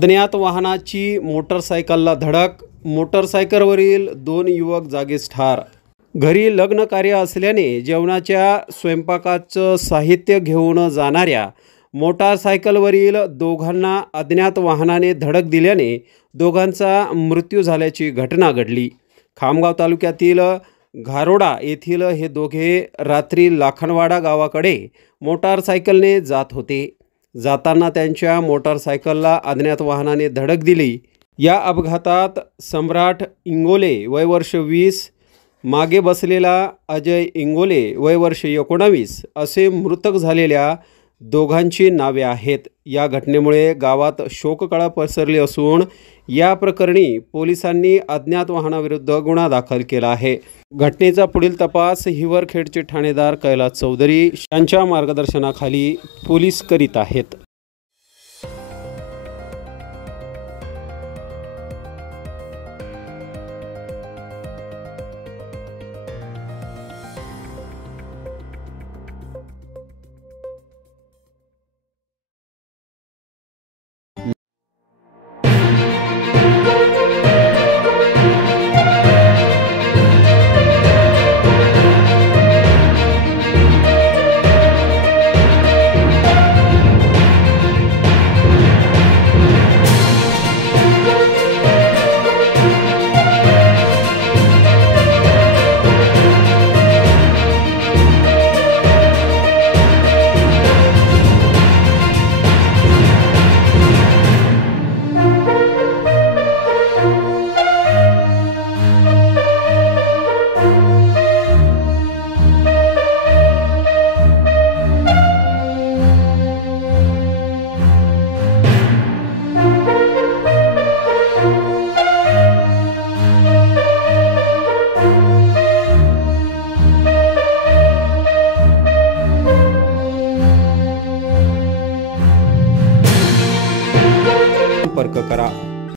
अज्ञात वाहनाची मोटरसायकलला धडक, मोटरसायकलवरील 2 युवक जागीच ठार। घरी लग्न कार्य असल्याने जेवणाच्या स्वयंपाकाचं साहित्य घेऊन जाणाऱ्या मोटारसायकलवरील दोघांना अज्ञात वाहनाने धडक दिल्याने दोघांचा मृत्यू झाल्याची घटना घडली। खामगाव तालुक्यातील घारोडा येथील हे दोघे रात्री लाखनवाडा गावाकडे मोटारसायकलने जात होते। जाताना त्यांच्या मोटारसायकलला अज्ञात वाहनाने धडक दिली। या अपघातात सम्राट इंगोले वय वर्ष 20, मागे बसलेला अजय इंगोले वय वर्ष 19 असे मृतक झालेल्या दोघांची नावे आहेत। या घटनेमुळे गावात शोककळा पसरली असून या प्रकरणी पोलिसांनी अज्ञात वाहनाविरुद्ध गुन्हा दाखल केला आहे। घटनेचा पुढील तपास हिवरखेडचे ठाणेदार कैलास चौधरी यांच्या मार्गदर्शनाखाली पोलीस करीत आहेत।